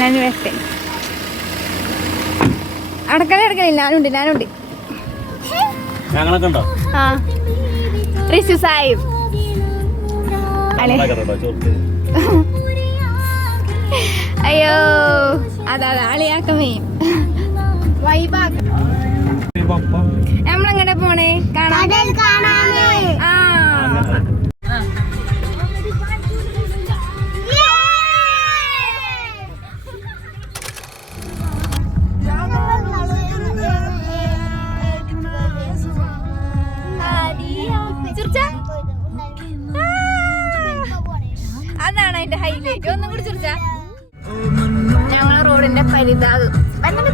ഞാൻ വരട്ടെ. അടക്കളില്ല, ഞാനുണ്ട്. ആ റിസു സാഹിബ് അയ്യോ അതാ അളിയാക്കമേ വൈബാക്ക. നമ്മളെങ്ങനെ പോണേ? കാണാൻ. ആ അതാണ് അതിന്റെ ഹൈലൈറ്റ്. ഒന്നും കൂടി ചുരിച്ചാ. ഞങ്ങളെ റോഡിന്റെ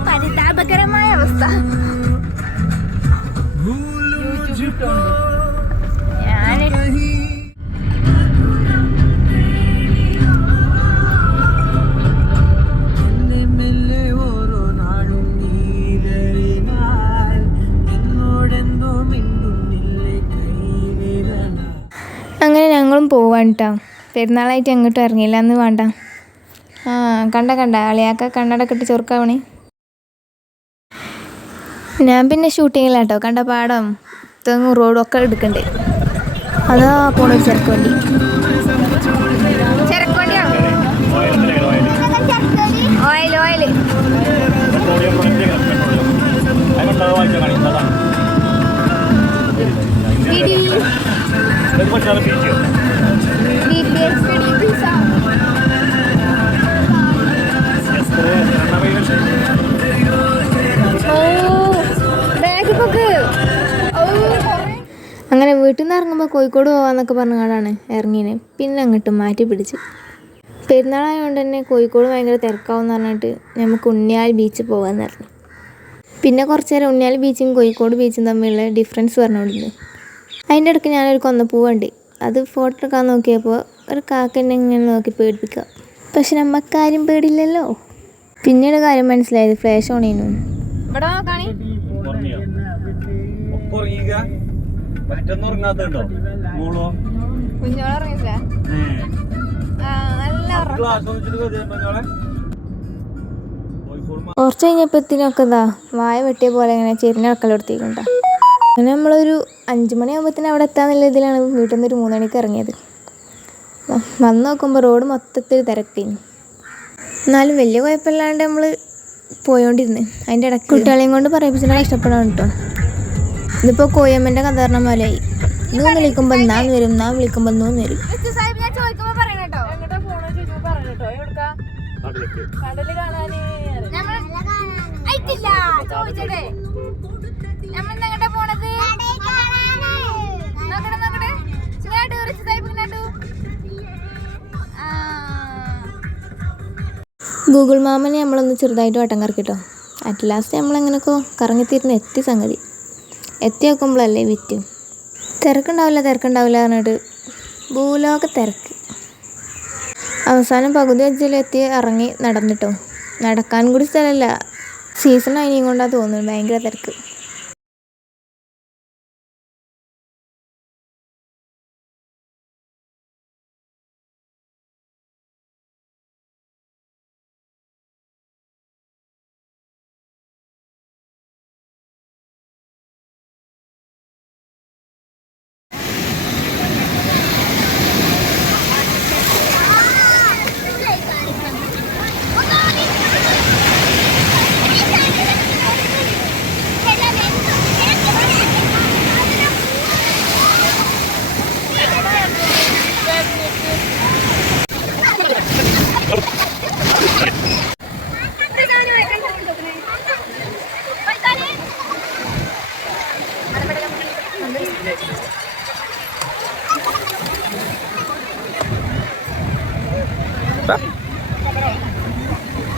പരിതാപകരമായ അവസ്ഥ. അങ്ങനെ ഞങ്ങളും പോവാണ് കേട്ടോ. പെരുന്നാളായിട്ട് എങ്ങോട്ടും ഇറങ്ങിയില്ല എന്ന് വേണ്ട. ആ കണ്ട അളിയാക്ക കണ്ണട കെട്ടി ചൊറുക്കാവണേ. ഞാൻ പിന്നെ ഷൂട്ടിങ്ങിലാട്ടോ. കണ്ട പാടം തെങ്ങും റോഡും ഒക്കെ എടുക്കണ്ടേ. അതാ പോണൊരു ചെറുക്കുവണ്ടി. ഓയിൽ അങ്ങനെ വീട്ടിൽ നിന്ന് ഇറങ്ങുമ്പോൾ കോഴിക്കോട് പോകാമെന്നൊക്കെ പറഞ്ഞാണ് ഇറങ്ങിയത്. പിന്നെ അങ്ങോട്ട് മാറ്റി പിടിച്ചു. പെരുന്നാളായതുകൊണ്ട് തന്നെ കോഴിക്കോട് ഭയങ്കര തിരക്കാവെന്ന് പറഞ്ഞിട്ട് നമുക്ക് ഉണ്ണിയാൽ ബീച്ച് പോകാമെന്ന് പറഞ്ഞു. പിന്നെ കുറച്ച് നേരം ഉണ്ണിയാൽ ബീച്ചും കോഴിക്കോട് ബീച്ചും തമ്മിലുള്ള ഡിഫറൻസ് പറഞ്ഞുകൊണ്ടിരുന്നു. അതിൻ്റെ ഇടയ്ക്ക് ഞാനൊരു കൊന്നപ്പൂവുണ്ട്. അത് ഫോട്ടോ എടുക്കാൻ നോക്കിയപ്പോൾ ഒരു കാക്കന്നെ ഇങ്ങനെ നോക്കി പേടിപ്പിക്കുക. പക്ഷെ നമ്മക്കാരും പേടില്ലല്ലോ. പിന്നീട് കാര്യം മനസ്സിലായത് ഫ്ലാഷ് ഓൺ ചെയ്യുന്നു. കുറച്ച് കഴിഞ്ഞപ്പോഴത്തേനൊക്കെ ഇതാ വായ വെട്ടിയ പോലെ ഇങ്ങനെ ചെരിഞ്ഞടക്കലെടുത്തിട്ടുണ്ടോ. അങ്ങനെ നമ്മളൊരു 5 മണിയാകുമ്പോഴത്തേനും അവിടെ എത്താന്നുള്ള ഇതിലാണ് വീട്ടിൽ നിന്ന് ഒരു 3 മണിക്ക് ഇറങ്ങിയത്. വന്ന് നോക്കുമ്പോൾ റോഡ് മൊത്തത്തിൽ തിരക്കിന്. എന്നാലും വലിയ കുഴപ്പമില്ലാണ്ട് നമ്മൾ പോയോണ്ടിരുന്നു. അതിൻ്റെ ഇടയ്ക്ക് കുട്ടികളെയും കൊണ്ട് പറയിപ്പിച്ചാൽ ഇഷ്ടപ്പെടാൻ കേട്ടോ. ഇതിപ്പോൾ കോയമ്മൻ്റെ കഥ പറഞ്ഞ പോലെയായി. നൂന്ന് വിളിക്കുമ്പോൾ നാം വരും, നാം വിളിക്കുമ്പോൾ നൂന്ന് വരും. ഗൂഗിൾ മാമനെ നമ്മളൊന്ന് ചെറുതായിട്ട് വട്ടം കറക്കിട്ടോ. അറ്റ് ലാസ്റ്റ് നമ്മളെങ്ങനെയൊക്കെ കറങ്ങിത്തീരുന്ന സംഗതി എത്തി നോക്കുമ്പോഴല്ലേ വിറ്റ്. തിരക്കുണ്ടാവില്ല പറഞ്ഞിട്ട് ഭൂലോക തിരക്ക്. അവസാനം പകുതി വെച്ചിലെത്തി ഇറങ്ങി നടന്നിട്ടോ. നടക്കാൻ കൂടി സ്ഥലമല്ല, സീസൺ അതിനെയും കൊണ്ടാണ് തോന്നുന്നത് ഭയങ്കര തിരക്ക്.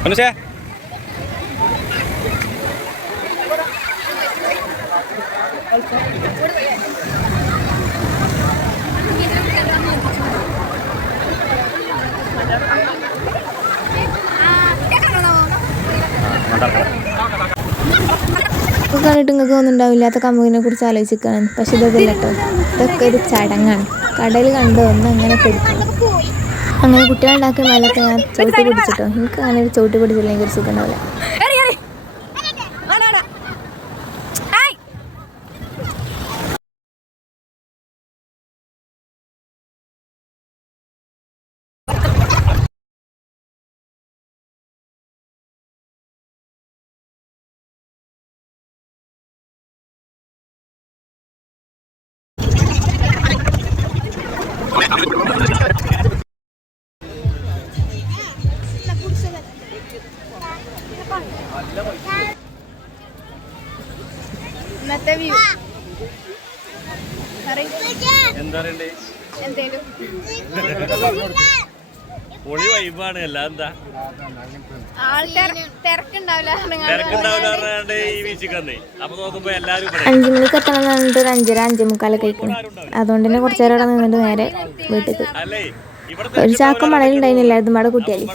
Manusia. കണ്ടിട്ട് നിങ്ങൾക്ക് ഒന്നുണ്ടാവില്ലാത്ത കമ്പനിനെ കുറിച്ച് ആലോചിക്കാണ്. പക്ഷെ ഇതല്ല കേട്ടോ, ഇതൊക്കെ ഒരു ചടങ്ങാണ്. കടൽ കണ്ടോ ഒന്ന് അങ്ങനെ കൊടുക്കണം. അങ്ങനെ കുട്ടികളുണ്ടാക്കിയ മേലൊക്കെ ഞാൻ ചവിട്ടി പിടിച്ചിട്ടോ. എനിക്ക് അങ്ങനെ ഒരു ചവിട്ടി പിടിച്ചില്ലെങ്കിൽ ഒരു സുഖം ഉണ്ടാവില്ല. ഇന്നത്തെ വ്യൂ അഞ്ചു മണിക്ക് എത്തണം എന്ന് പറഞ്ഞിട്ട് ഒരു 5:30-5:45 കഴിക്കണം. അതുകൊണ്ട് തന്നെ കുറച്ചു നേരം അവിടെ നിന്നിട്ട് നേരെ വീട്ടിലേക്ക്. ഒരു ചാക്കം മണലുണ്ടായിരുന്നില്ല, അതും അവിടെ കുട്ടിയാലി.